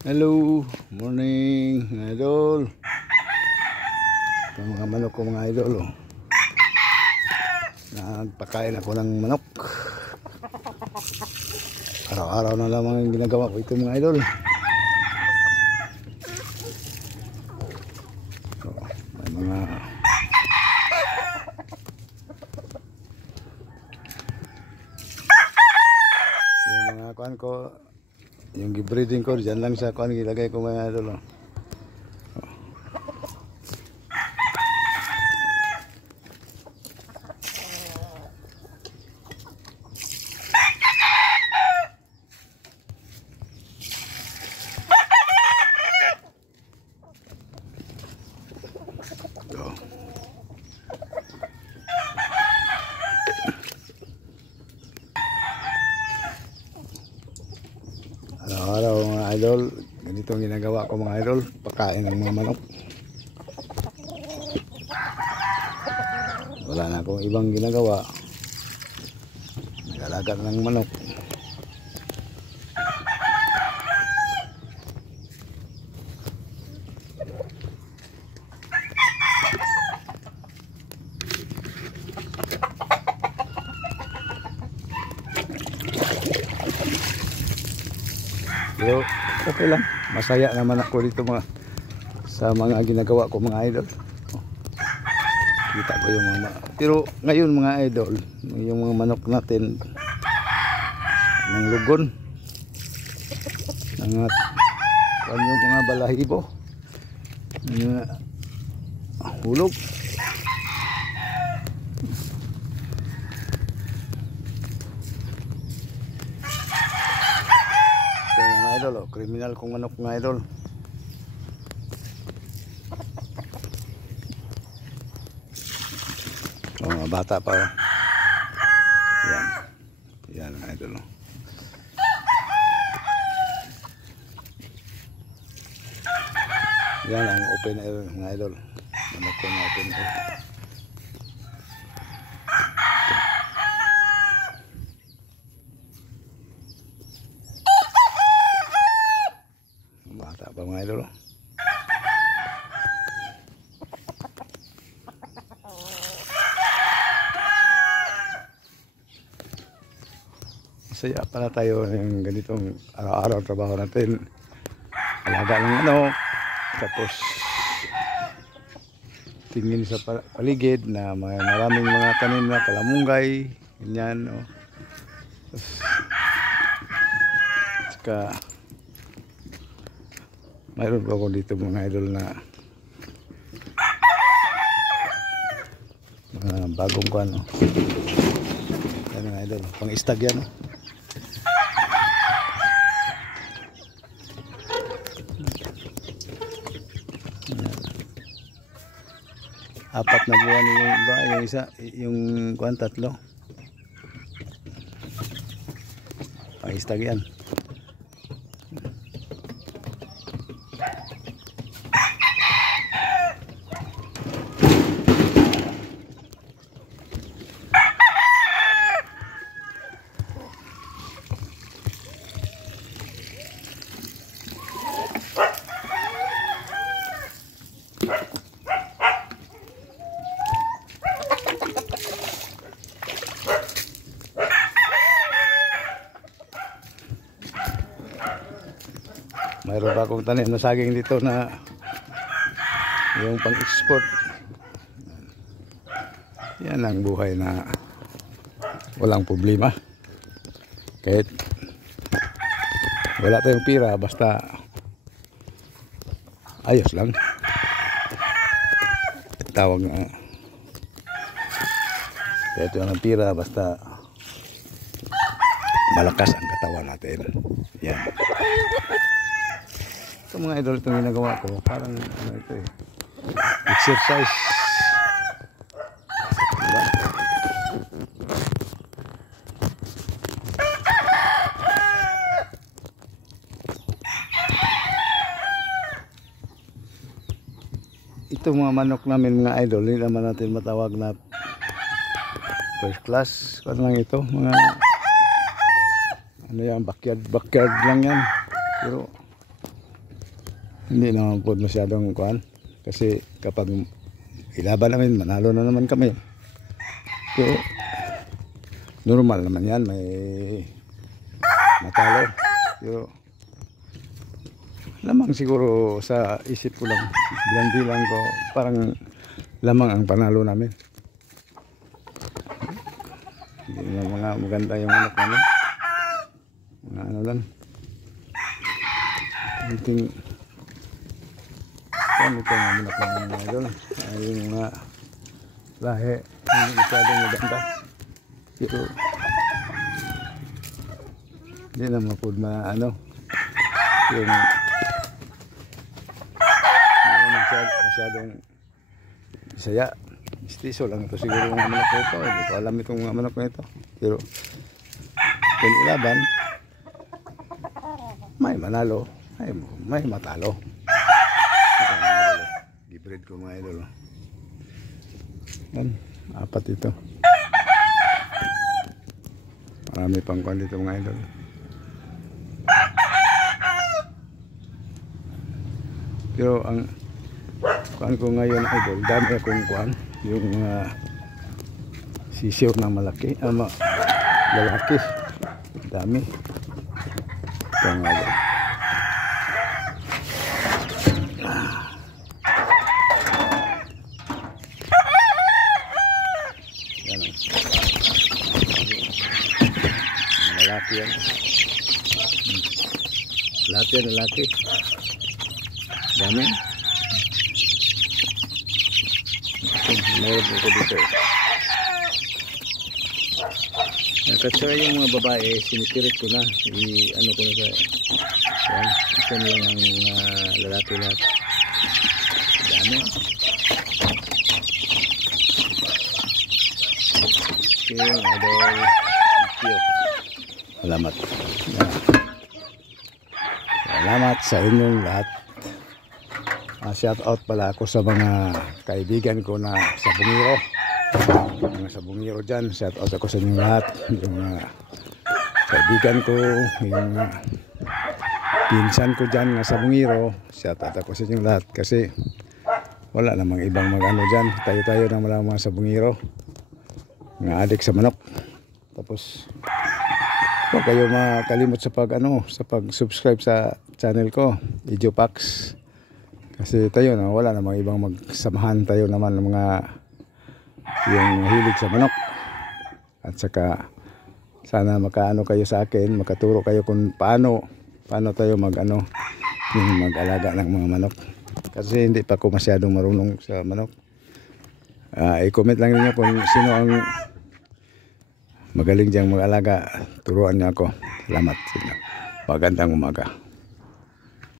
Hello, morning mga idol. Ito mga manok ko mga idol. Nagpakain ako ng manok. Araw-araw na lamang ang ginagawa ko ito mga idol. So, may mga yung mga kuan ko, yung breeding ko dyan lang sa kuan gilagay ko mga idol. Araw-araw mga idol, ganito ang ginagawa ko mga idol, pagkain ng mga manok. Wala na akong ibang ginagawa, nag-alaga ng manok. Pero okay lang, masaya naman ako dito sa mga ginagawa ko mga idol. Kita ko yung mga, pero ngayon mga idol, yung mga manok natin ng lugon, ng yung mga balahibo, mga hulog. Mga idol, kriminal kong manok mga idol. Mga bata pa. Yan. Yan mga idol. Yan ang open air mga idol. Manok ko na open air. Bata pa mga idol. Masaya pala tayo yung ganitong araw-araw trabaho natin. Alaga ng manok, tapos tingin sa paligid na maraming mga tanim na kalamunggay, ganyan. Saka mayroon pa ako dito mga idol na mga bagong kuan. Yan mga idol, pang istag yan. Apat na buwan yung iba, yung isa, yung kuan tatlo. Pang istag yan. Mayroon pa akong tanim na saging dito na yung pang-export. Yan ang buhay na walang problema. Kahit wala tayong pira, basta ayos lang. Tawag na kahit walang pira, basta malakas ang katawan natin. Yan. Ito mga idol, itong ginagawa ko parang ano ito exercise, diba? Ito mga manok namin mga idol, hindi naman natin matawag na first class. Ano lang ito, mga ano yan, backyard lang yan. Pero Hindi naman po masyadong kuan. Kasi kapag ilaban namin, manalo na naman kami. So, normal naman yan, may matalo. Pero, lamang siguro sa isip ko lang, bilang ko, parang lamang ang panalo namin. Hindi naman mga maganda yung anak namin. Mga ano lang. Kunting ito mga anak namin mga idol. Ay yung mga lahi, hindi masyadong maganda. Pero, hindi naman po ano, yung masyadong saya. Mistiso lang ito siguro yung manok ko ito. Hindi ko alam itong mga manok ko ito. Pero kung ilaban, may manalo, may matalo. Gibreed ko mga idol. Yan, 4 ito. Marami pang kwan dito mga idol. Pero ang kuan ko ngayon idol, dami akong kuan, yung sisiw na malaki, lalaki, dami. Ito nga idol. Yan o. Lalaki yan. Lahat yan lalaki. Dami. Mayroon po ko dito. Kasi yung mga babae, sinipirit ko na. Ano ko na sa... Yan. Ito na lang ang lalaki lahat. Dami. Okay, idol. Thank you. Salamat. Salamat sa inyong lahat. Shout out pala ako sa mga kaibigan ko na sa Bungiro. Mga sa Bungiro dyan, shout out ako sa inyong lahat. Yung mga kaibigan ko, yung pinsan ko dyan na sa Bungiro, shout out ako sa inyong lahat. Kasi wala namang ibang mag-ano dyan. Tayo-tayo na mga sa Bungiro. Mga adik sa manok. Tapos huwag kayo makalimot sa sa pag-subscribe sa channel ko, Ejopax. Kasi tayo na wala namang ibang magsamahan, tayo naman ng mga yung hilig sa manok. At saka sana makaano kayo sa akin, makaturo kayo kung paano tayo yung mag-alaga ng mga manok. Kasi hindi pa ako masyadong marunong sa manok. I-comment lang niyo kung sino ang magaling diyang mag-alaga. Turuan niyo ako. Salamat sa inyo. Magandang umaga.